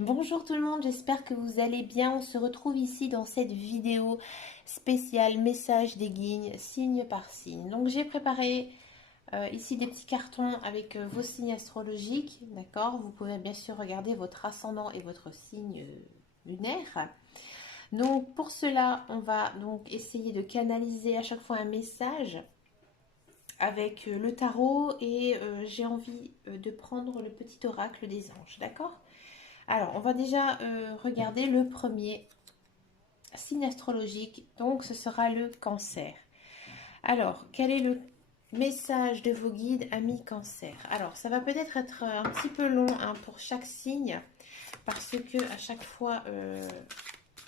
Bonjour tout le monde, j'espère que vous allez bien. On se retrouve ici dans cette vidéo spéciale message des guignes, signe par signe. Donc j'ai préparé ici des petits cartons avec vos signes astrologiques, d'accord? Vous pouvez bien sûr regarder votre ascendant et votre signe lunaire. Donc pour cela, on va donc essayer de canaliser à chaque fois un message avec le tarot et j'ai envie de prendre le petit oracle des anges, d'accord? Alors, on va déjà regarder le premier signe astrologique. Donc, ce sera le cancer. Alors, quel est le message de vos guides, amis cancer? Alors, ça va peut-être être un petit peu long hein, pour chaque signe, parce que à chaque fois,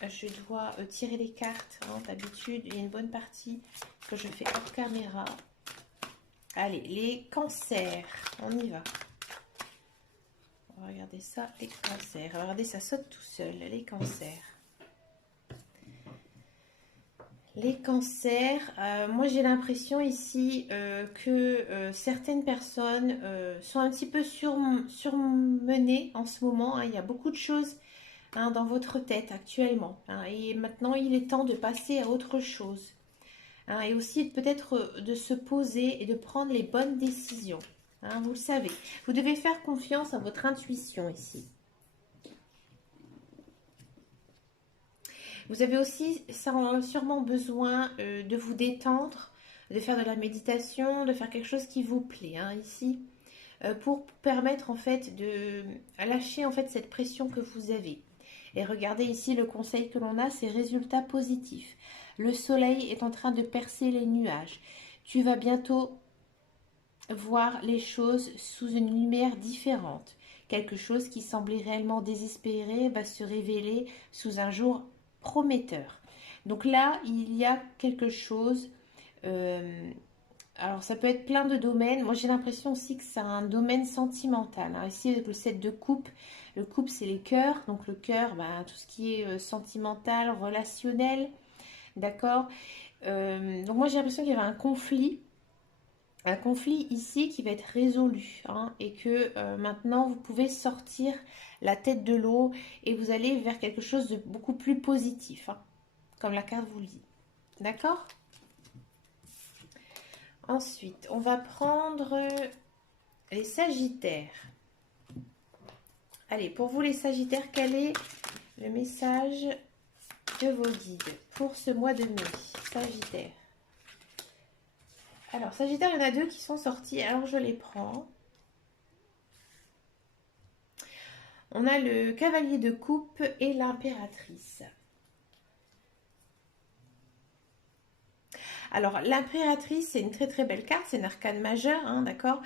je dois tirer les cartes. Hein, d'habitude, il y a une bonne partie que je fais hors caméra. Allez, les cancers, on y va. On va regarder ça, les cancers. Regardez, ça saute tout seul, les cancers. Les cancers, moi j'ai l'impression ici que certaines personnes sont un petit peu surmenées en ce moment. Hein. Il y a beaucoup de choses hein, dans votre tête actuellement. Hein, et maintenant il est temps de passer à autre chose. Hein, et aussi peut-être de se poser et de prendre les bonnes décisions. Hein, vous le savez. Vous devez faire confiance à votre intuition ici. Vous avez aussi sûrement besoin de vous détendre, de faire de la méditation, de faire quelque chose qui vous plaît hein, ici, pour permettre en fait de lâcher en fait cette pression que vous avez. Et regardez ici le conseil que l'on a, c'est résultats positifs. Le soleil est en train de percer les nuages. Tu vas bientôt voir les choses sous une lumière différente. Quelque chose qui semblait réellement désespéré va se révéler sous un jour prometteur. Donc là, il y a quelque chose. euh, alors ça peut être plein de domaines. Moi j'ai l'impression aussi que c'est un domaine sentimental. Hein. Ici avec le 7 de coupe, le coupe c'est les cœurs. Donc le cœur, ben, tout ce qui est sentimental, relationnel. D'accord. Donc moi j'ai l'impression qu'il y avait un conflit ici qui va être résolu hein, et que maintenant vous pouvez sortir la tête de l'eau et vous allez vers quelque chose de beaucoup plus positif, hein, comme la carte vous le dit. D'accord? Ensuite, on va prendre les Sagittaires. Allez, pour vous les Sagittaires, quel est le message de vos guides pour ce mois de mai? Sagittaire. Alors, Sagittaire, il y en a deux qui sont sortis, alors je les prends. On a le cavalier de coupe et l'impératrice. Alors, l'impératrice, c'est une très très belle carte, c'est une arcane majeure, hein, d'accord.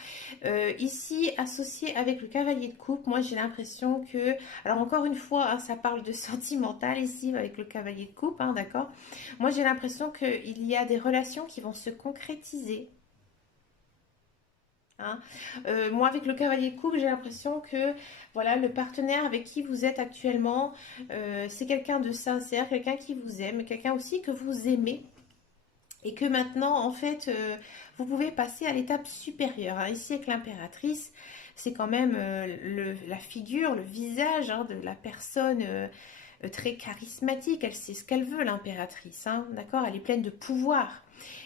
Ici, associé avec le cavalier de coupe, moi j'ai l'impression que... Alors encore une fois, hein, ça parle de sentimental ici, avec le cavalier de coupe, hein, d'accord. Moi j'ai l'impression qu'il y a des relations qui vont se concrétiser. Hein. Moi avec le cavalier de coupe j'ai l'impression que voilà le partenaire avec qui vous êtes actuellement c'est quelqu'un de sincère, quelqu'un qui vous aime, quelqu'un aussi que vous aimez et que maintenant en fait vous pouvez passer à l'étape supérieure. Hein. Ici avec l'impératrice c'est quand même la figure, le visage hein, de la personne très charismatique, elle sait ce qu'elle veut l'impératrice, hein, d'accord, elle est pleine de pouvoir.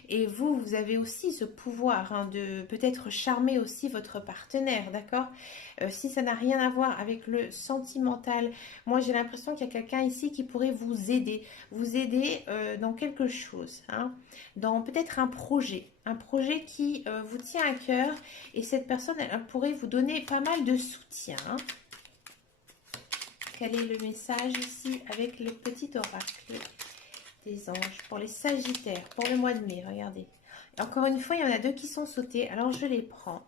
Et vous, vous avez aussi ce pouvoir hein, de peut-être charmer aussi votre partenaire, d'accord. Si ça n'a rien à voir avec le sentimental, moi j'ai l'impression qu'il y a quelqu'un ici qui pourrait vous aider dans quelque chose, hein, dans peut-être un projet qui vous tient à cœur et cette personne, elle pourrait vous donner pas mal de soutien. Hein. Quel est le message ici avec le petit oracle des anges pour les Sagittaires, pour le mois de mai, regardez. Et encore une fois, il y en a deux qui sont sautés, alors je les prends.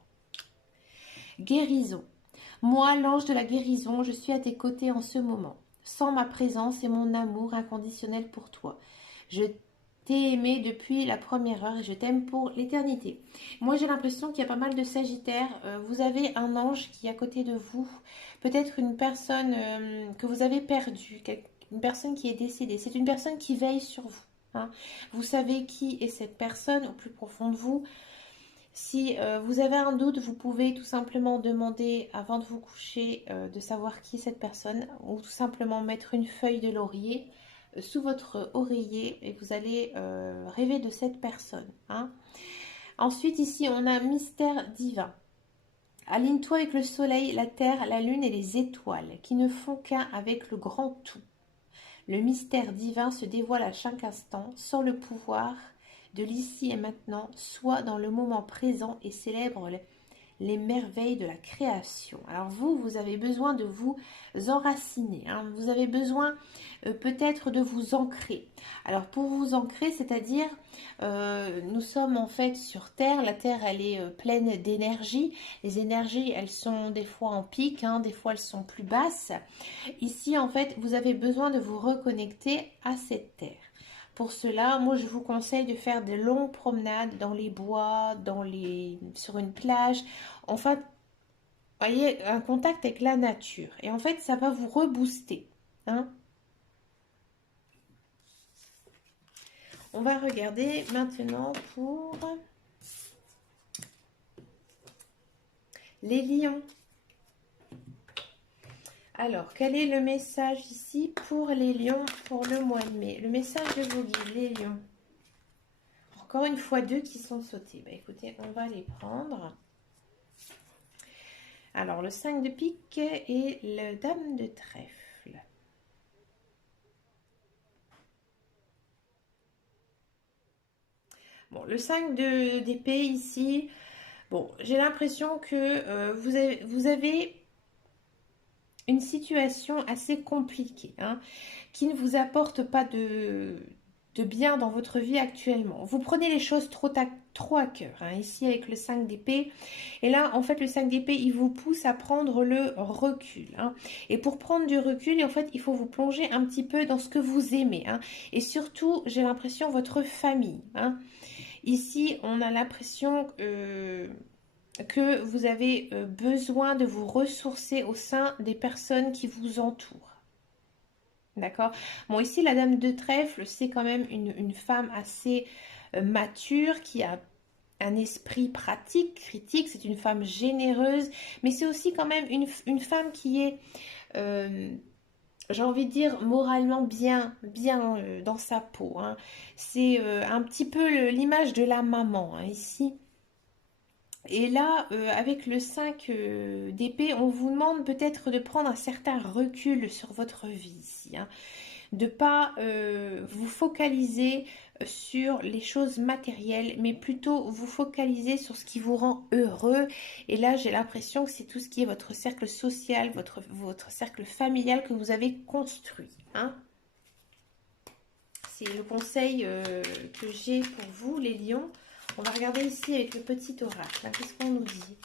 Guérison. Moi, l'ange de la guérison, je suis à tes côtés en ce moment. Sans ma présence et mon amour inconditionnel pour toi. Je t'ai aimé depuis la première heure et je t'aime pour l'éternité. Moi, j'ai l'impression qu'il y a pas mal de Sagittaires. Vous avez un ange qui est à côté de vous. Peut-être une personne que vous avez perdue, une personne qui est décédée. C'est une personne qui veille sur vous. Hein. Vous savez qui est cette personne au plus profond de vous. Si vous avez un doute, vous pouvez tout simplement demander avant de vous coucher de savoir qui est cette personne ou tout simplement mettre une feuille de laurier sous votre oreiller et vous allez rêver de cette personne, hein. Ensuite, ici, on a mystère divin. Aligne-toi avec le soleil, la terre, la lune et les étoiles qui ne font qu'un avec le grand tout. Le mystère divin se dévoile à chaque instant, sans le pouvoir de l'ici et maintenant, soit dans le moment présent et célèbre les merveilles de la création. Alors vous, vous avez besoin de vous enraciner, hein. Vous avez besoin peut-être de vous ancrer. Alors pour vous ancrer, c'est-à-dire nous sommes en fait sur Terre, la Terre elle est pleine d'énergie. Les énergies elles sont des fois en pic, hein, des fois elles sont plus basses. Ici en fait vous avez besoin de vous reconnecter à cette Terre. Pour cela, moi je vous conseille de faire de longues promenades dans les bois, sur une plage. Enfin, voyez, un contact avec la nature. Et en fait, ça va vous rebooster, hein. On va regarder maintenant pour les lions. Alors, quel est le message ici pour les lions pour le mois de mai? Le message de vos guides, les lions. Encore une fois, deux qui sont sautés. Bah, écoutez, on va les prendre. Alors, le 5 de pique et le dame de trèfle. Bon, le 5 d'épée ici, bon, j'ai l'impression que vous avez une situation assez compliquée, hein, qui ne vous apporte pas de bien dans votre vie actuellement. Vous prenez les choses trop à cœur, hein, ici avec le 5 d'épée. Et là, en fait, le 5 d'épée, il vous pousse à prendre le recul, hein. Et pour prendre du recul, en fait, il faut vous plonger un petit peu dans ce que vous aimez, hein. Et surtout, j'ai l'impression, votre famille, hein. Ici, on a l'impression que vous avez besoin de vous ressourcer au sein des personnes qui vous entourent. D'accord? Bon, ici, la dame de trèfle, c'est quand même une femme assez mature qui a un esprit pratique, critique. C'est une femme généreuse, mais c'est aussi quand même une femme qui est, j'ai envie de dire, moralement bien dans sa peau, hein. C'est un petit peu l'image de la maman, hein, ici. Et là, avec le 5 d'épée, on vous demande peut-être de prendre un certain recul sur votre vie ici, hein. De ne pas vous focaliser sur les choses matérielles, mais plutôt vous focaliser sur ce qui vous rend heureux. Et là, j'ai l'impression que c'est tout ce qui est votre cercle social, votre cercle familial que vous avez construit, hein. C'est le conseil que j'ai pour vous, les lions. On va regarder ici avec le petit oracle. Qu'est-ce qu'on nous dit?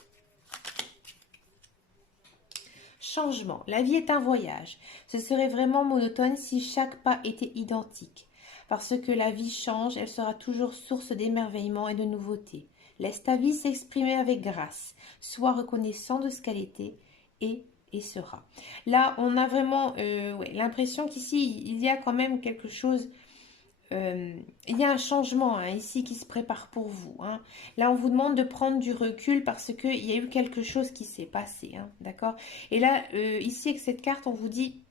Changement. La vie est un voyage. Ce serait vraiment monotone si chaque pas était identique. Parce que la vie change, elle sera toujours source d'émerveillement et de nouveautés. Laisse ta vie s'exprimer avec grâce. Sois reconnaissant de ce qu'elle était et sera. Là, on a vraiment ouais, l'impression qu'ici, il y a quand même quelque chose. Il y a un changement, hein, ici qui se prépare pour vous, hein. Là, on vous demande de prendre du recul parce qu'il y a eu quelque chose qui s'est passé, hein, d'accord? Et là, ici, avec cette carte, on vous dit,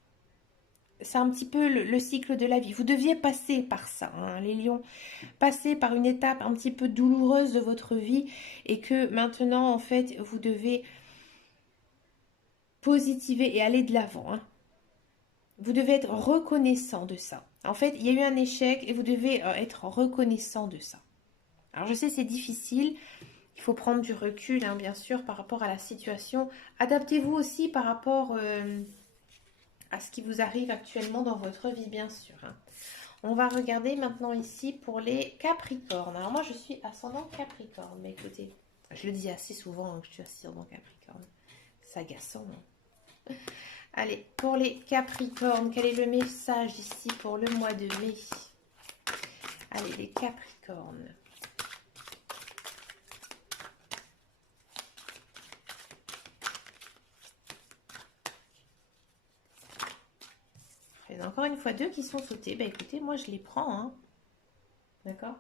c'est un petit peu le cycle de la vie. Vous deviez passer par ça, hein, les lions, passer par une étape un petit peu douloureuse de votre vie et que maintenant, en fait, vous devez positiver et aller de l'avant, hein. Vous devez être reconnaissant de ça. En fait, il y a eu un échec et vous devez être reconnaissant de ça. Alors je sais c'est difficile, il faut prendre du recul, hein, bien sûr, par rapport à la situation. Adaptez-vous aussi par rapport à ce qui vous arrive actuellement dans votre vie, bien sûr, hein. On va regarder maintenant ici pour les Capricornes. Alors moi je suis ascendant Capricorne, mais écoutez, je le dis assez souvent hein, que je suis ascendant Capricorne. C'est agaçant, hein. Allez, pour les Capricornes, quel est le message ici pour le mois de mai? Allez, les Capricornes. Il y en a encore une fois deux qui sont sautés. Bah écoutez, moi je les prends, hein. D'accord?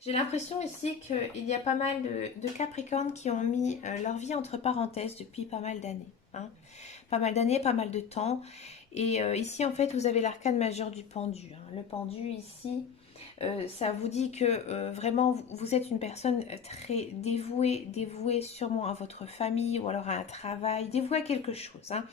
J'ai l'impression ici qu'il y a pas mal de Capricornes qui ont mis leur vie entre parenthèses depuis pas mal d'années, hein. Pas mal d'années, pas mal de temps. Et ici, en fait, vous avez l'arcane majeur du pendu, hein. Le pendu, ici, ça vous dit que vraiment, vous êtes une personne très dévouée, dévouée sûrement à votre famille ou alors à un travail, dévouée à quelque chose, hein.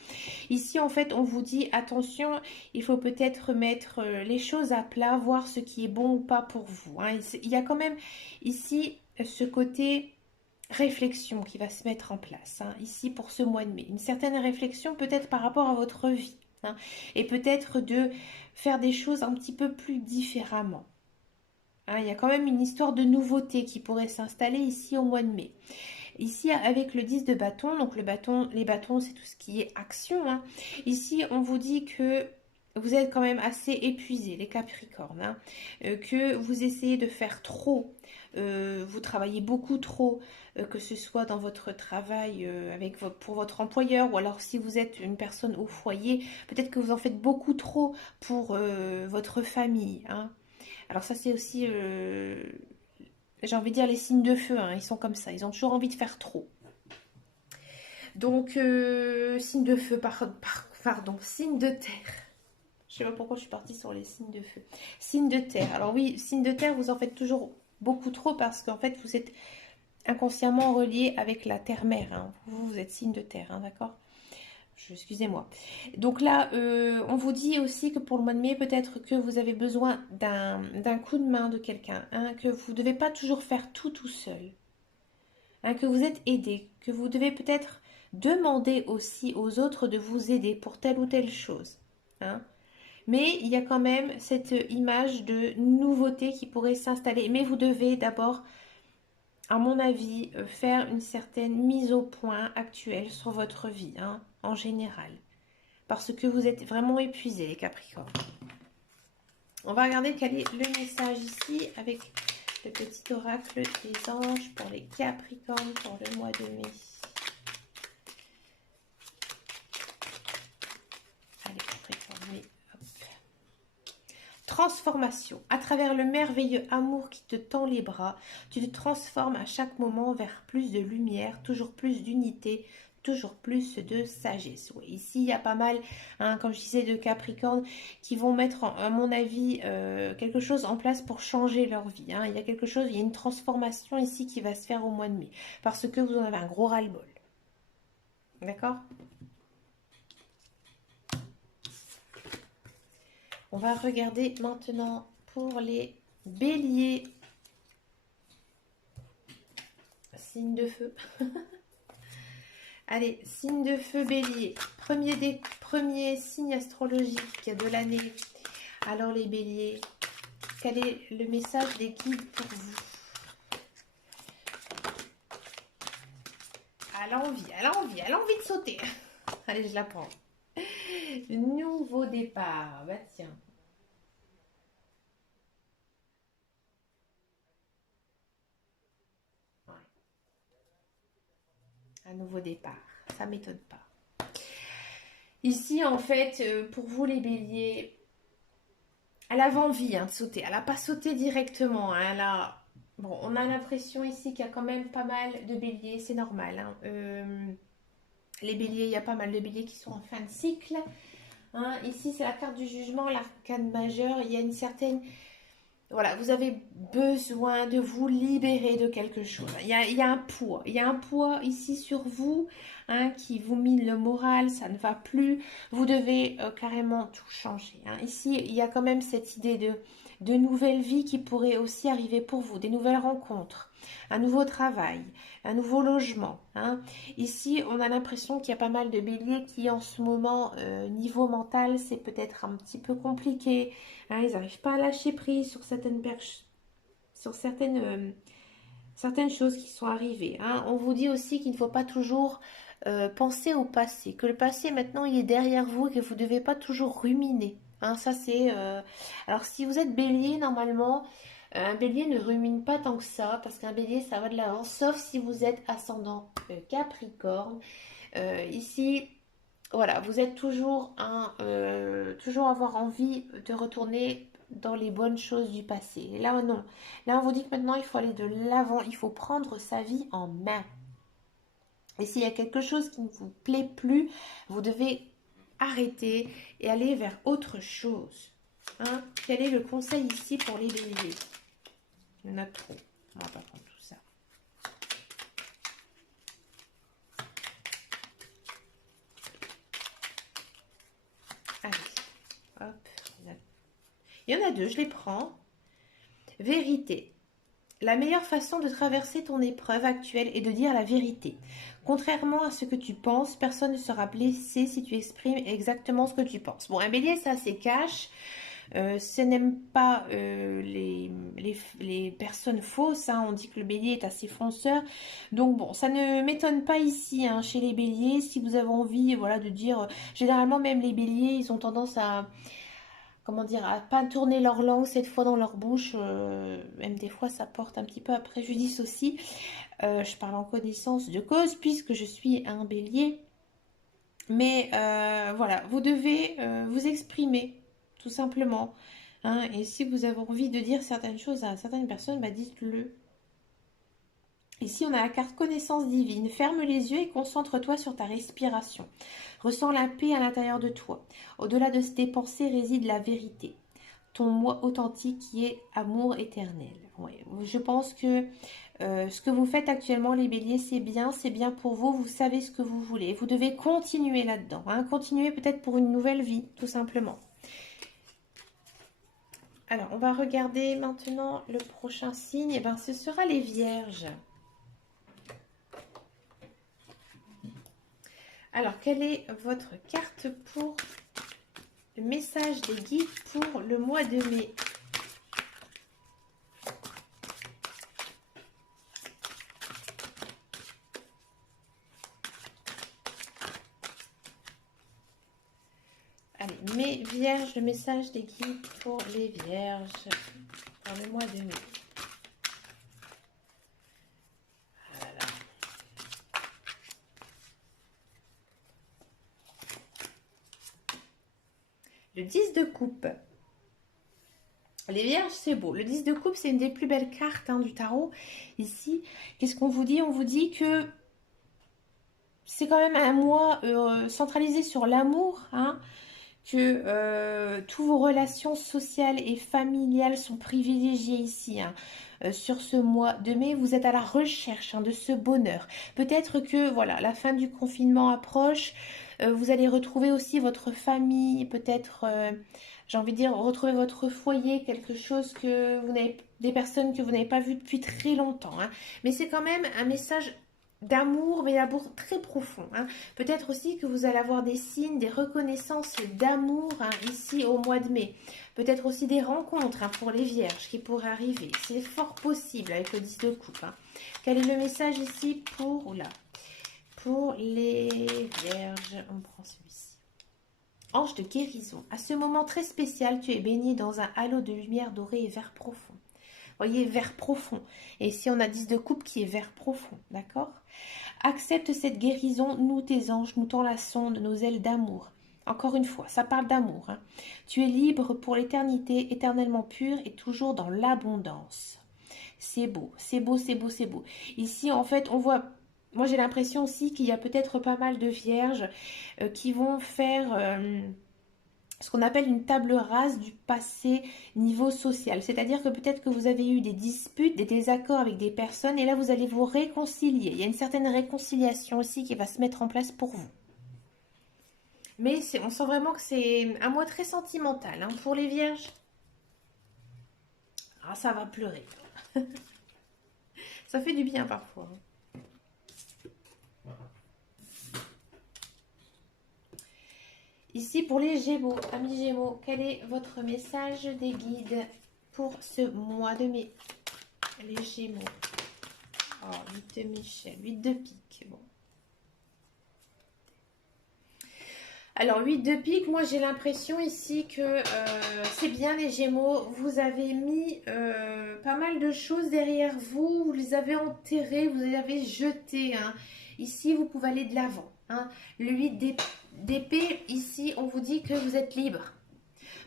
Ici, en fait, on vous dit, attention, il faut peut-être mettre les choses à plat, voir ce qui est bon ou pas pour vous, hein. Il y a quand même ici ce côté réflexion qui va se mettre en place, hein, ici pour ce mois de mai. Une certaine réflexion peut-être par rapport à votre vie, hein, et peut-être de faire des choses un petit peu plus différemment, hein. Il y a quand même une histoire de nouveauté qui pourrait s'installer ici au mois de mai. Ici, avec le 10 de bâton, donc le bâton, les bâtons, c'est tout ce qui est action, hein. Ici, on vous dit que vous êtes quand même assez épuisés, les Capricornes, hein, que vous essayez de faire trop, vous travaillez beaucoup trop, que ce soit dans votre travail pour votre employeur, ou alors si vous êtes une personne au foyer, peut-être que vous en faites beaucoup trop pour votre famille, hein. Alors ça, c'est aussi j'ai envie de dire les signes de feu, hein, ils sont comme ça, ils ont toujours envie de faire trop. Donc, signes de feu, pardon, signes de terre. Je sais pas pourquoi je suis partie sur les signes de feu. Signes de terre. Alors oui, signes de terre, vous en faites toujours beaucoup trop parce qu'en fait, vous êtes inconsciemment relié avec la terre-mère, hein. Vous êtes signe de terre, hein, d'accord? Excusez-moi. Donc là, on vous dit aussi que pour le mois de mai, peut-être que vous avez besoin d'un coup de main de quelqu'un, hein, que vous ne devez pas toujours faire tout seul, hein, que vous êtes aidé, que vous devez peut-être demander aussi aux autres de vous aider pour telle ou telle chose, hein. Mais il y a quand même cette image de nouveauté qui pourrait s'installer. Mais vous devez d'abord, à mon avis, faire une certaine mise au point actuelle sur votre vie, hein, en général. Parce que vous êtes vraiment épuisés, les Capricornes. On va regarder quel est le message ici avec le petit oracle des anges pour les Capricornes pour le mois de mai. Allez, Capricorne, oui. Hop. Transformation. À travers le merveilleux amour qui te tend les bras, tu te transformes à chaque moment vers plus de lumière, toujours plus d'unité, toujours plus de sagesse. Oui, ici, il y a pas mal, hein, comme je disais, de Capricornes qui vont mettre, à mon avis, quelque chose en place pour changer leur vie, hein. Il y a quelque chose, il y a une transformation ici qui va se faire au mois de mai, parce que vous en avez un gros ras-le-bol. D'accord? On va regarder maintenant pour les béliers. Signe de feu. Allez, signe de feu bélier. Premier signe astrologique de l'année. Alors les béliers, quel est le message des guides pour vous? Elle a envie, elle a envie, elle a envie de sauter. Allez, je la prends. Nouveau départ. Bah tiens. Ouais. Un nouveau départ. Ça m'étonne pas. Ici, en fait, pour vous les béliers, elle avait envie, hein, de sauter. Elle n'a pas sauté directement, hein. Bon, on a l'impression ici qu'il y a quand même pas mal de béliers. C'est normal, hein. Les béliers, il y a pas mal de béliers qui sont en fin de cycle, hein. Ici, c'est la carte du jugement, l'arcane majeur. Il y a une certaine... Voilà, vous avez besoin de vous libérer de quelque chose. Il y a un poids. Il y a un poids ici sur vous, hein, qui vous mine le moral, ça ne va plus. Vous devez carrément tout changer, hein. Ici, il y a quand même cette idée de nouvelle vie qui pourrait aussi arriver pour vous, des nouvelles rencontres, un nouveau travail, un nouveau logement, hein. Ici, on a l'impression qu'il y a pas mal de béliers qui, en ce moment, niveau mental, c'est peut-être un petit peu compliqué. Hein, ils n'arrivent pas à lâcher prise sur certaines choses qui sont arrivées, hein. On vous dit aussi qu'il ne faut pas toujours penser au passé, que le passé maintenant il est derrière vous et que vous ne devez pas toujours ruminer, hein. Ça c'est... Alors si vous êtes bélier, normalement, un bélier ne rumine pas tant que ça, parce qu'un bélier ça va de l'avant, sauf si vous êtes ascendant Capricorne. Ici... Voilà, vous êtes toujours avoir envie de retourner dans les bonnes choses du passé. Et là, non. Là, on vous dit que maintenant, il faut aller de l'avant. Il faut prendre sa vie en main. Et s'il y a quelque chose qui ne vous plaît plus, vous devez arrêter et aller vers autre chose. Hein? Quel est le conseil ici pour les béliers? Il y en a trop. On va pas prendre tout ça. Allez, hop. Il y en a deux, je les prends. Vérité. La meilleure façon de traverser ton épreuve actuelle est de dire la vérité. Contrairement à ce que tu penses, personne ne sera blessé si tu exprimes exactement ce que tu penses. Bon, un bélier, ça, c'est cash. Ça n'aime pas les personnes fausses. Hein. On dit que le bélier est assez fonceur. Donc bon, ça ne m'étonne pas ici, hein, chez les béliers. Si vous avez envie, voilà, de dire... généralement, même les béliers, ils ont tendance à... comment dire, à pas tourner leur langue cette fois dans leur bouche. Même des fois, ça porte un petit peu à préjudice aussi. Je parle en connaissance de cause puisque je suis un bélier. Mais voilà, vous devez vous exprimer, tout simplement. Hein, et si vous avez envie de dire certaines choses à certaines personnes, bah dites-le. Ici, on a la carte connaissance divine. Ferme les yeux et concentre-toi sur ta respiration. Ressens la paix à l'intérieur de toi. Au-delà de tes pensées réside la vérité. Ton moi authentique qui est amour éternel. Ouais, je pense que ce que vous faites actuellement, les béliers, c'est bien pour vous. Vous savez ce que vous voulez. Vous devez continuer là-dedans. Hein, continuer peut-être pour une nouvelle vie, tout simplement. Alors, on va regarder maintenant le prochain signe. Et ben, ce sera les vierges. Alors, quelle est votre carte pour le message des guides pour le mois de mai? Allez, mes vierges, le message des guides pour les vierges pour le mois de mai. Voilà. Le 10 de coupe. Les vierges, c'est beau. Le 10 de coupe, c'est une des plus belles cartes du tarot. Ici, qu'est-ce qu'on vous dit? On vous dit que c'est quand même un mois centralisé sur l'amour, hein, que toutes vos relations sociales et familiales sont privilégiées ici. Hein. Sur ce mois de mai, vous êtes à la recherche de ce bonheur. Peut-être que voilà, la fin du confinement approche. Vous allez retrouver aussi votre famille, peut-être, j'ai envie de dire, retrouver votre foyer, quelque chose que vous n'avez, des personnes que vous n'avez pas vues depuis très longtemps. Hein. Mais c'est quand même un message d'amour, mais d'amour très profond. Hein. Peut-être aussi que vous allez avoir des signes, des reconnaissances d'amour ici au mois de mai. Peut-être aussi des rencontres pour les vierges qui pourraient arriver. C'est fort possible avec le 10 de coupe. Quel est le message ici pour... Oula, pour les vierges, on prend celui-ci. Ange de guérison. À ce moment très spécial, tu es baigné dans un halo de lumière dorée et vert profond. Voyez, vert profond. Et ici, on a 10 de coupe qui est vert profond, d'accord? Accepte cette guérison, nous tes anges, nous t'enlaçons de nos ailes d'amour. Encore une fois, ça parle d'amour. Hein. Tu es libre pour l'éternité, éternellement pur et toujours dans l'abondance. C'est beau, c'est beau, c'est beau, c'est beau. Ici, en fait, on voit... Moi, j'ai l'impression aussi qu'il y a peut-être pas mal de vierges qui vont faire ce qu'on appelle une table rase du passé niveau social. C'est-à-dire que peut-être que vous avez eu des disputes, des désaccords avec des personnes et là, vous allez vous réconcilier. Il y a une certaine réconciliation aussi qui va se mettre en place pour vous. Mais on sent vraiment que c'est un mois très sentimental hein, pour les vierges. Ah, ça va pleurer. Ça fait du bien parfois. Ici, pour les Gémeaux, amis Gémeaux, quel est votre message des guides pour ce mois de mai? Les Gémeaux. Oh, 8 de Michel, 8 de pique. Bon. Alors, 8 de pique, moi j'ai l'impression ici que c'est bien les Gémeaux. Vous avez mis pas mal de choses derrière vous. Vous les avez enterrées, vous les avez jetées. Hein. Ici, vous pouvez aller de l'avant. Hein. Le 8 d'épée, ici, on vous dit que vous êtes libre.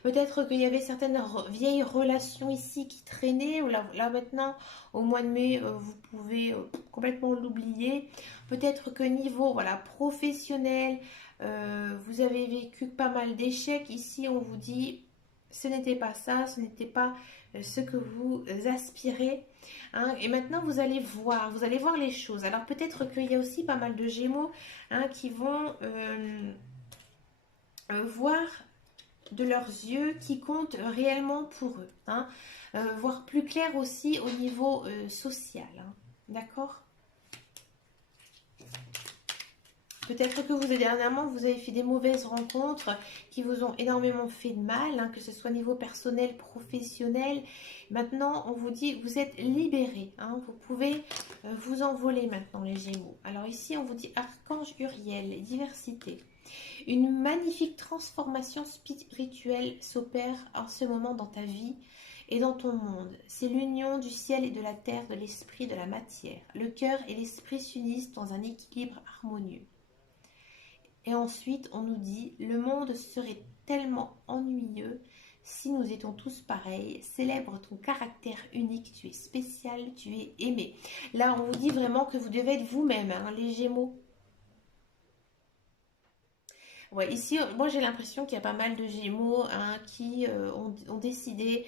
Peut-être qu'il y avait certaines vieilles relations ici qui traînaient, ou là maintenant, au mois de mai, vous pouvez complètement l'oublier. Peut-être que niveau voilà, professionnel, vous avez vécu pas mal d'échecs. Ici, on vous dit, ce n'était pas ça, ce n'était pas ce que vous aspirez. Hein. Et maintenant, vous allez voir les choses. Alors peut-être qu'il y a aussi pas mal de Gémeaux hein, qui vont voir de leurs yeux qui comptent réellement pour eux. Hein. Voir plus clair aussi au niveau social. Hein. D'accord. Peut-être que dernièrement, vous avez fait des mauvaises rencontres qui vous ont énormément fait de mal, hein, que ce soit niveau personnel, professionnel. Maintenant, on vous dit, vous êtes libérés. Hein, vous pouvez vous envoler maintenant, les Gémeaux. Alors ici, on vous dit Archange Uriel, diversité. Une magnifique transformation spirituelle s'opère en ce moment dans ta vie et dans ton monde. C'est l'union du ciel et de la terre, de l'esprit et de la matière. Le cœur et l'esprit s'unissent dans un équilibre harmonieux. Et ensuite, on nous dit, le monde serait tellement ennuyeux si nous étions tous pareils. Célèbre ton caractère unique, tu es spécial, tu es aimé. Là, on vous dit vraiment que vous devez être vous-même, hein, les Gémeaux. Ouais, ici, moi j'ai l'impression qu'il y a pas mal de Gémeaux hein, qui ont décidé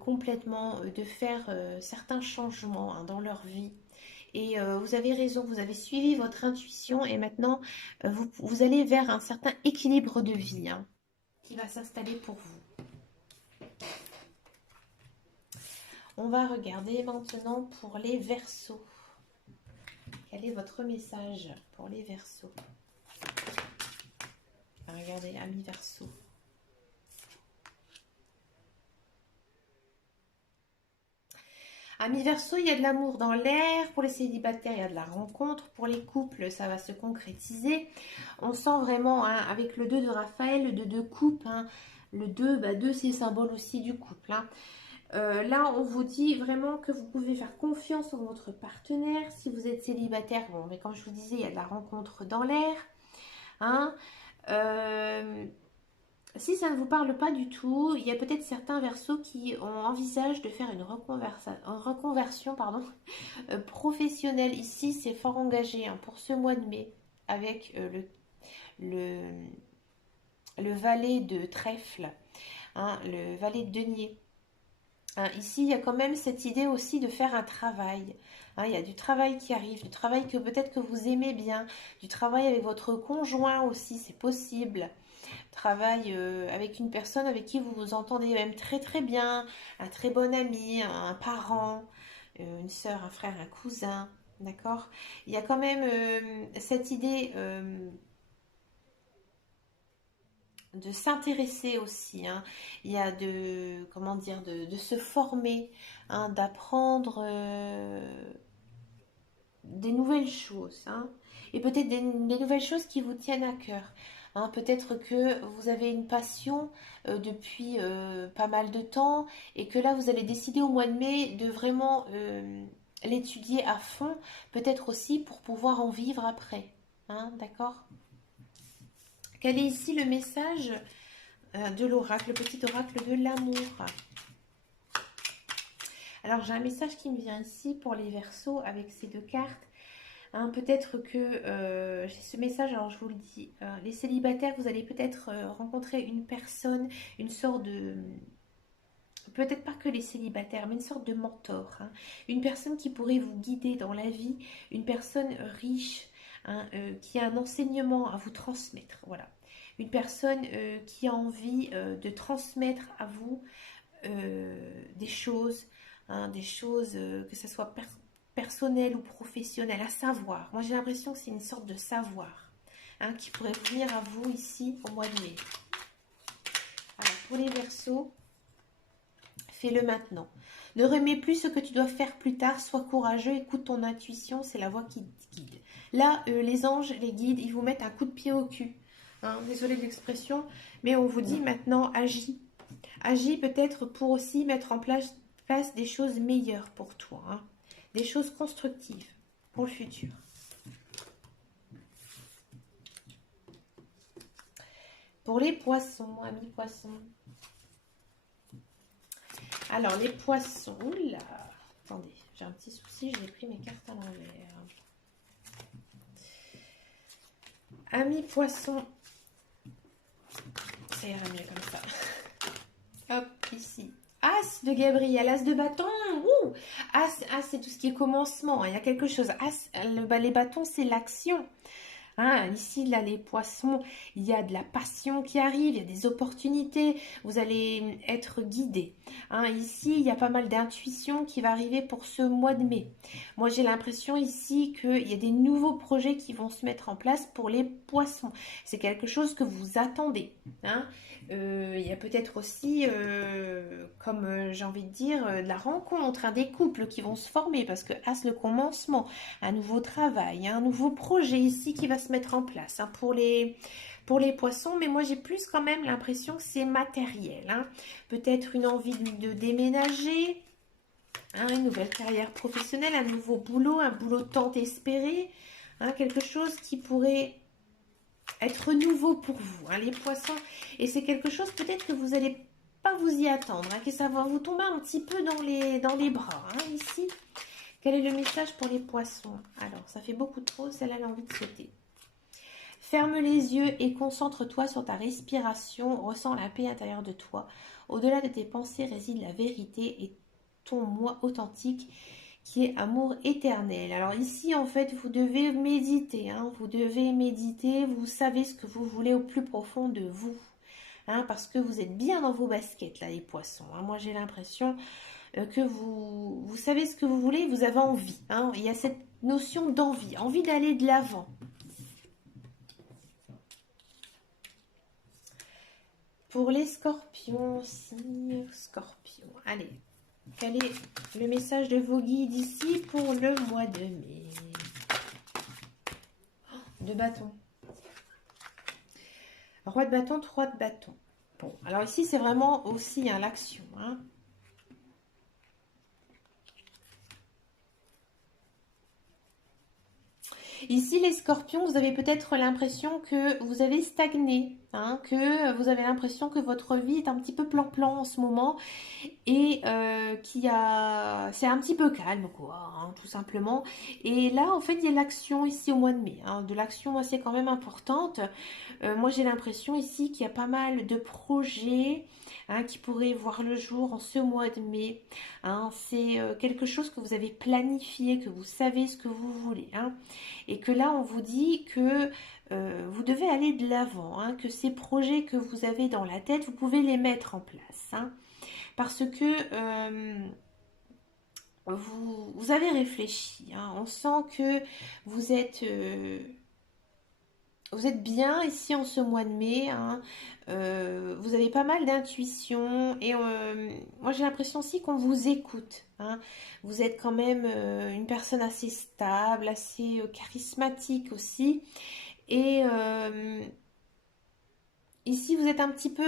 complètement de faire certains changements hein, dans leur vie. Et vous avez raison, vous avez suivi votre intuition et maintenant vous allez vers un certain équilibre de vie hein, qui va s'installer pour vous. On va regarder maintenant pour les Verseaux. Quel est votre message pour les Verseaux? Regardez, amis Verseaux. Amis Verseau, il y a de l'amour dans l'air. Pour les célibataires, il y a de la rencontre. Pour les couples, ça va se concrétiser. On sent vraiment, hein, avec le 2 de Raphaël, le 2 de coupe, hein, le 2, 2 c'est symbole aussi du couple. Hein. Là, on vous dit vraiment que vous pouvez faire confiance en votre partenaire. Si vous êtes célibataire, bon, mais comme je vous disais, il y a de la rencontre dans l'air. Hein. Si ça ne vous parle pas du tout, il y a peut-être certains versos qui envisagent de faire une reconversion pardon, professionnelle. Ici, c'est fort engagé hein, pour ce mois de mai avec le, le valet de trèfle, hein, le valet de denier. Hein, ici, il y a quand même cette idée aussi de faire un travail. Hein, il y a du travail qui arrive, du travail que peut-être que vous aimez bien, du travail avec votre conjoint aussi, c'est possible. Travail avec une personne avec qui vous vous entendez même très très bien, un très bon ami, un parent, une soeur, un frère, un cousin, d'accord. Il y a quand même cette idée de s'intéresser aussi. Hein. Il y a comment dire, de se former, hein, d'apprendre des nouvelles choses. Hein. Et peut-être des nouvelles choses qui vous tiennent à cœur. Hein, peut-être que vous avez une passion depuis pas mal de temps et que là vous allez décider au mois de mai de vraiment l'étudier à fond, peut-être aussi pour pouvoir en vivre après. Hein, d'accord. Quel est ici le message de l'oracle, le petit oracle de l'amour? Alors j'ai un message qui me vient ici pour les Verseaux avec ces deux cartes. Hein, peut-être que j'ai ce message, alors je vous le dis, les célibataires, vous allez peut-être rencontrer une personne, une sorte de... Peut-être pas que les célibataires, mais une sorte de mentor. Hein, une personne qui pourrait vous guider dans la vie, une personne riche, hein, qui a un enseignement à vous transmettre. Voilà. Une personne qui a envie de transmettre à vous des choses que ce soit personnelles ou professionnelles, à savoir. Moi j'ai l'impression que c'est une sorte de savoir hein, qui pourrait venir à vous ici au mois de mai. Alors pour les Verseaux, fais-le maintenant. Ne remets plus ce que tu dois faire plus tard, sois courageux, écoute ton intuition, c'est la voix qui te guide. Là, les anges, les guides, ils vous mettent un coup de pied au cul. Hein, désolée de l'expression, mais on vous dit maintenant, agis. Agis peut-être pour aussi mettre en place des choses meilleures pour toi. Hein, des choses constructives pour le futur. Pour les poissons, amis poissons. Alors, les poissons. Oula, attendez, j'ai un petit souci, j'ai pris mes cartes à l'envers. Amis poissons. Ça ira mieux comme ça. Hop, ici. As de Gabriel, As de bâton. Ouh, As c'est tout ce qui est commencement. Il y a quelque chose. As, les bâtons, c'est l'action. Hein, ici, là, les poissons, il y a de la passion qui arrive, il y a des opportunités, vous allez être guidé. Hein, ici, il y a pas mal d'intuition qui va arriver pour ce mois de mai. Moi, j'ai l'impression ici qu'il y a des nouveaux projets qui vont se mettre en place pour les poissons. C'est quelque chose que vous attendez. Hein. Il y a peut-être aussi, comme j'ai envie de dire, de la rencontre, hein, des couples qui vont se former parce que As, le commencement, un nouveau travail, un nouveau projet ici qui va se mettre en place hein, pour les poissons. Mais moi, j'ai plus quand même l'impression que c'est matériel. Hein. Peut-être une envie de déménager, hein, une nouvelle carrière professionnelle, un nouveau boulot, un boulot tant espéré, hein, quelque chose qui pourrait être nouveau pour vous, hein, les poissons. Et c'est quelque chose peut-être que vous n'allez pas vous y attendre, hein, que ça va vous tomber un petit peu dans les bras, hein, ici. Quel est le message pour les poissons? Alors, ça fait beaucoup trop, celle-là a envie de sauter. Ferme les yeux et concentre-toi sur ta respiration, ressens la paix intérieure de toi. Au-delà de tes pensées réside la vérité et ton moi authentique qui est amour éternel. Alors ici, en fait, vous devez méditer, hein, vous devez méditer, vous savez ce que vous voulez au plus profond de vous, hein, parce que vous êtes bien dans vos baskets, là, les poissons. Hein. Moi, j'ai l'impression que vous savez ce que vous voulez, vous avez envie. Hein. Il y a cette notion d'envie, envie d'aller de l'avant. Pour les scorpions, signe scorpion. Allez, quel est le message de vos guides ici pour le mois de mai? De bâton. Roi de bâton, 3 de bâton. Bon, alors ici, c'est vraiment aussi hein, l'action. Hein. Ici, les scorpions, vous avez peut-être l'impression que vous avez stagné, hein, que vous avez l'impression que votre vie est un petit peu plan-plan en ce moment et c'est un petit peu calme, quoi, hein, tout simplement. Et là, en fait, il y a l'action ici au mois de mai. Hein, de l'action assez quand même importante. Moi, j'ai l'impression ici qu'il y a pas mal de projets hein, qui pourraient voir le jour en ce mois de mai. Hein. C'est quelque chose que vous avez planifié, que vous savez ce que vous voulez. Hein. Et que là, on vous dit que vous devez aller de l'avant, hein, que ces projets que vous avez dans la tête, vous pouvez les mettre en place. Hein, parce que vous avez réfléchi. Hein, on sent que vous êtes... vous êtes bien ici en ce mois de mai, hein. Vous avez pas mal d'intuition et moi j'ai l'impression aussi qu'on vous écoute. Hein. Vous êtes quand même une personne assez stable, assez charismatique aussi. Et ici vous êtes un petit peu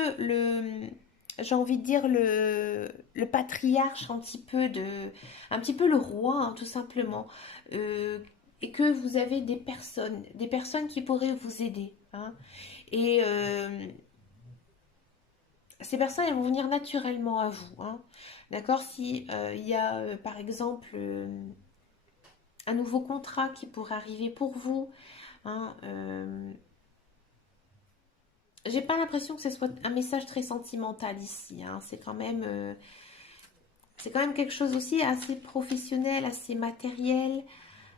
j'ai envie de dire le patriarche, un petit peu le roi, hein, tout simplement. Euh, et que vous avez des personnes qui pourraient vous aider. Hein. Et ces personnes, elles vont venir naturellement à vous. Hein. D'accord? Si il y a, par exemple, un nouveau contrat qui pourrait arriver pour vous. Hein, j'ai pas l'impression que ce soit un message très sentimental ici. Hein. C'est quand même quelque chose aussi assez professionnel, assez matériel.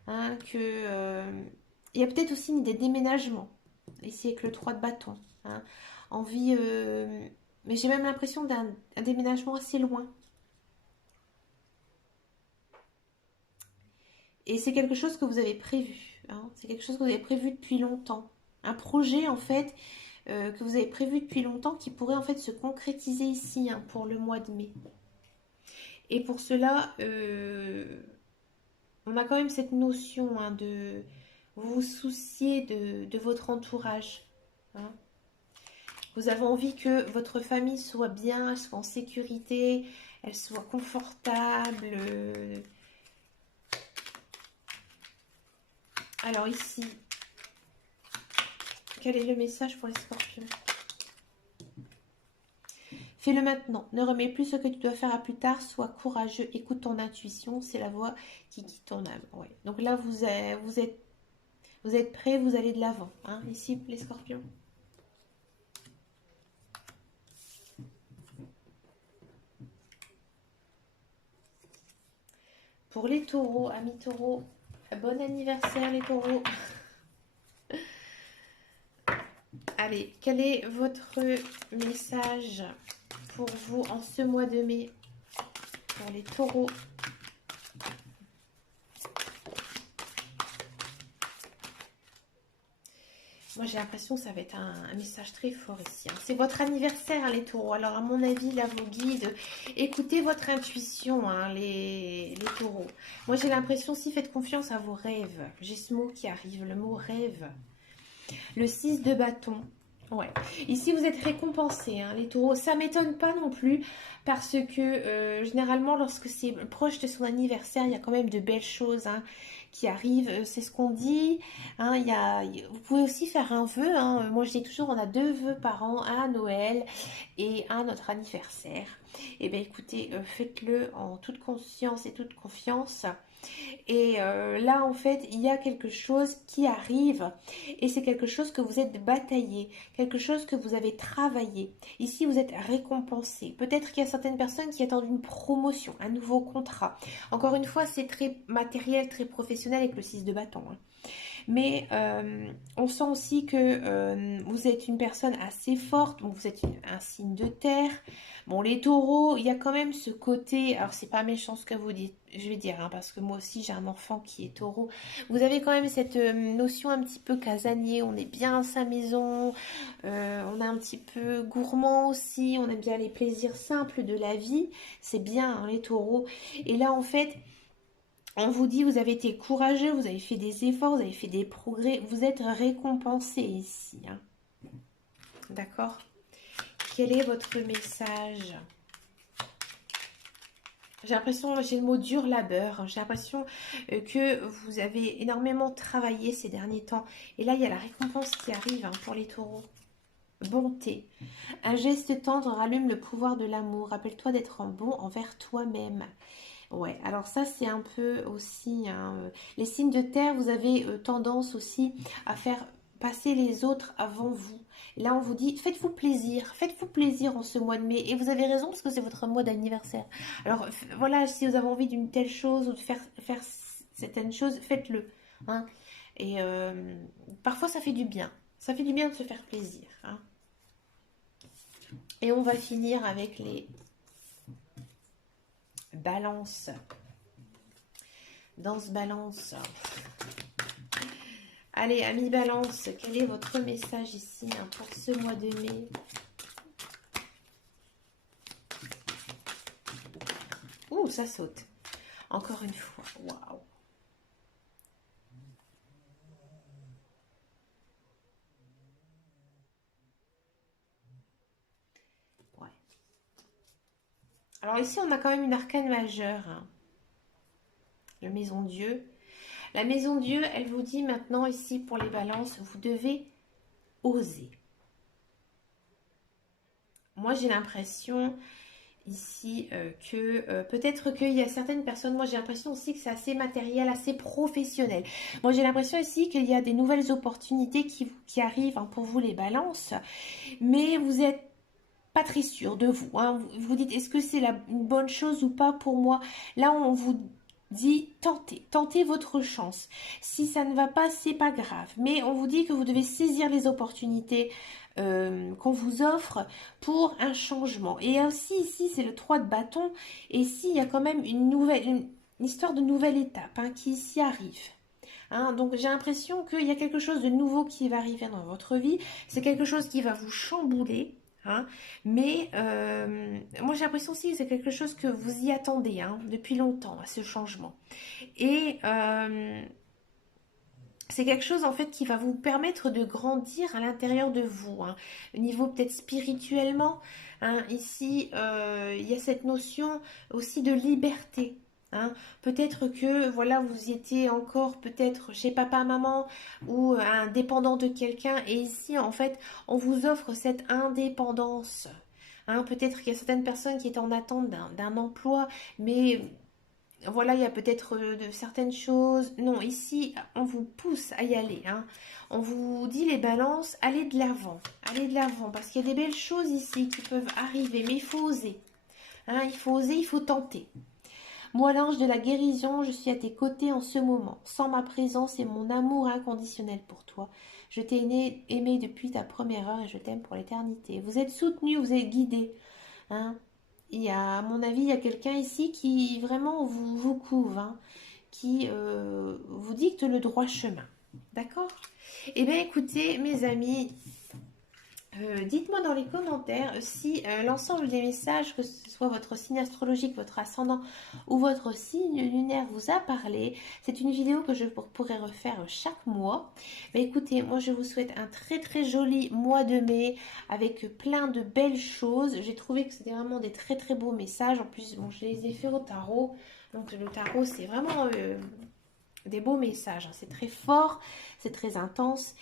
Hein, il y a peut-être aussi des déménagements. Ici avec le 3 de bâton. Hein. Envie, mais j'ai même l'impression d'un déménagement assez loin. Et c'est quelque chose que vous avez prévu. Hein. C'est quelque chose que vous avez prévu depuis longtemps. Un projet en fait que vous avez prévu depuis longtemps qui pourrait en fait se concrétiser ici hein, pour le mois de mai. Et pour cela, on a quand même cette notion hein, de vous soucier de votre entourage. Hein. Vous avez envie que votre famille soit bien, soit en sécurité, elle soit confortable. Alors ici, quel est le message pour les scorpions? Fais-le maintenant. Ne remets plus ce que tu dois faire à plus tard. Sois courageux. Écoute ton intuition. C'est la voix qui guide ton âme. Ouais. Donc là, vous êtes prêts. Vous allez de l'avant. Hein, ici, les scorpions. Pour les taureaux, amis taureaux, bon anniversaire les taureaux. Allez, quel est votre message pour vous en ce mois de mai pour les taureaux? Moi, j'ai l'impression que ça va être un message très fort ici. Hein. C'est votre anniversaire, hein, les taureaux. Alors, à mon avis, là, vos guides, écoutez votre intuition, hein, les taureaux. Moi, j'ai l'impression, si faites confiance à vos rêves. J'ai ce mot qui arrive, le mot rêve. Le 6 de bâton. Ouais. Ici, vous êtes récompensés, hein, les taureaux. Ça m'étonne pas non plus parce que généralement, lorsque c'est proche de son anniversaire, il y a quand même de belles choses hein, qui arrivent. C'est ce qu'on dit. Hein, vous pouvez aussi faire un vœu. Hein. Moi, je dis toujours, on a 2 vœux par an, un à Noël et un à notre anniversaire. Eh bien, écoutez, faites-le en toute conscience et toute confiance. Et là, en fait, il y a quelque chose qui arrive et c'est quelque chose que vous êtes bataillé, quelque chose que vous avez travaillé. Ici, vous êtes récompensé. Peut-être qu'il y a certaines personnes qui attendent une promotion, un nouveau contrat. Encore une fois, c'est très matériel, très professionnel avec le 6 de bâton. Hein. Mais on sent aussi que vous êtes une personne assez forte, donc vous êtes un signe de terre. Bon, les taureaux, il y a quand même ce côté, alors c'est pas méchant ce que vous dites, je vais dire, hein, parce que moi aussi j'ai un enfant qui est taureau. Vous avez quand même cette notion un petit peu casanier, on est bien à sa maison, on est un petit peu gourmand aussi, on aime bien les plaisirs simples de la vie, c'est bien hein, les taureaux. Et là en fait, on vous dit, vous avez été courageux, vous avez fait des efforts, vous avez fait des progrès, vous êtes récompensé ici. Hein. D'accord? Quel est votre message? J'ai l'impression, j'ai le mot dur labeur, j'ai l'impression que vous avez énormément travaillé ces derniers temps. Et là, il y a la récompense qui arrive hein, pour les taureaux. Bonté. Un geste tendre rallume le pouvoir de l'amour. Rappelle-toi d'être bon envers toi-même. Ouais, alors ça c'est un peu aussi, hein, les signes de terre, vous avez tendance aussi à faire passer les autres avant vous. Là on vous dit, faites-vous plaisir en ce mois de mai. Et vous avez raison parce que c'est votre mois d'anniversaire. Alors voilà, si vous avez envie d'une telle chose ou de faire certaines choses, faites-le. Hein. Et parfois ça fait du bien. Ça fait du bien de se faire plaisir. Hein. Et on va finir avec les balances. Dans ce balance. Allez, amis balance, quel est votre message ici hein, pour ce mois de mai? Ouh, ça saute. Encore une fois. Waouh. Ouais. Alors ici, on a quand même une arcane majeure. Hein. La maison Dieu. La maison Dieu, elle vous dit maintenant ici pour les balances, vous devez oser. Moi, j'ai l'impression ici que peut-être qu'il y a certaines personnes, moi j'ai l'impression aussi que c'est assez matériel, assez professionnel. Moi j'ai l'impression ici qu'il y a des nouvelles opportunités qui arrivent hein, pour vous les balances, mais vous n'êtes pas très sûr de vous. Hein. Vous dites est-ce que c'est une bonne chose ou pas pour moi? Là on vous dit tentez votre chance. Si ça ne va pas, c'est pas grave. Mais on vous dit que vous devez saisir les opportunités qu'on vous offre pour un changement. Et aussi ici, c'est le 3 de bâton. Et ici, il y a quand même une histoire de nouvelle étape hein, qui ici arrive. Hein, donc j'ai l'impression qu'il y a quelque chose de nouveau qui va arriver dans votre vie. C'est quelque chose qui va vous chambouler. Hein, mais moi j'ai l'impression aussi que c'est quelque chose que vous y attendez hein, depuis longtemps, à ce changement. Et c'est quelque chose en fait qui va vous permettre de grandir à l'intérieur de vous, hein, au niveau peut-être spirituellement. Hein, ici, il y a cette notion aussi de liberté. Hein. Peut-être que voilà, vous étiez encore peut-être chez papa, maman ou indépendant de quelqu'un. Et ici, en fait, on vous offre cette indépendance. Hein, peut-être qu'il y a certaines personnes qui étaient en attente d'un emploi, mais voilà, il y a peut-être de certaines choses. Non, ici, on vous pousse à y aller. Hein. On vous dit les balances, allez de l'avant. Allez de l'avant, parce qu'il y a des belles choses ici qui peuvent arriver, mais il faut oser. Hein, il faut oser, il faut tenter. Moi, l'ange de la guérison, je suis à tes côtés en ce moment. Sans ma présence et mon amour inconditionnel pour toi, je t'ai aimé depuis ta première heure et je t'aime pour l'éternité. Vous êtes soutenu, vous êtes guidé. Hein. Il y a, à mon avis, il y a quelqu'un ici qui vraiment vous couvre, hein, qui vous dicte le droit chemin. D'accord? Eh bien, écoutez, mes amis, dites-moi dans les commentaires si l'ensemble des messages, que ce soit votre signe astrologique, votre ascendant ou votre signe lunaire vous a parlé. C'est une vidéo que je pourrais refaire chaque mois. Mais écoutez, moi je vous souhaite un très très joli mois de mai avec plein de belles choses. J'ai trouvé que c'était vraiment des très très beaux messages. En plus, bon, je les ai fait au tarot. Donc le tarot, c'est vraiment des beaux messages. Hein. C'est très fort, c'est très intense.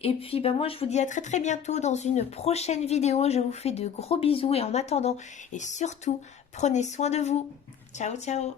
Et puis, ben, moi, je vous dis à très très bientôt dans une prochaine vidéo. Je vous fais de gros bisous et en attendant, et surtout, prenez soin de vous. Ciao, ciao.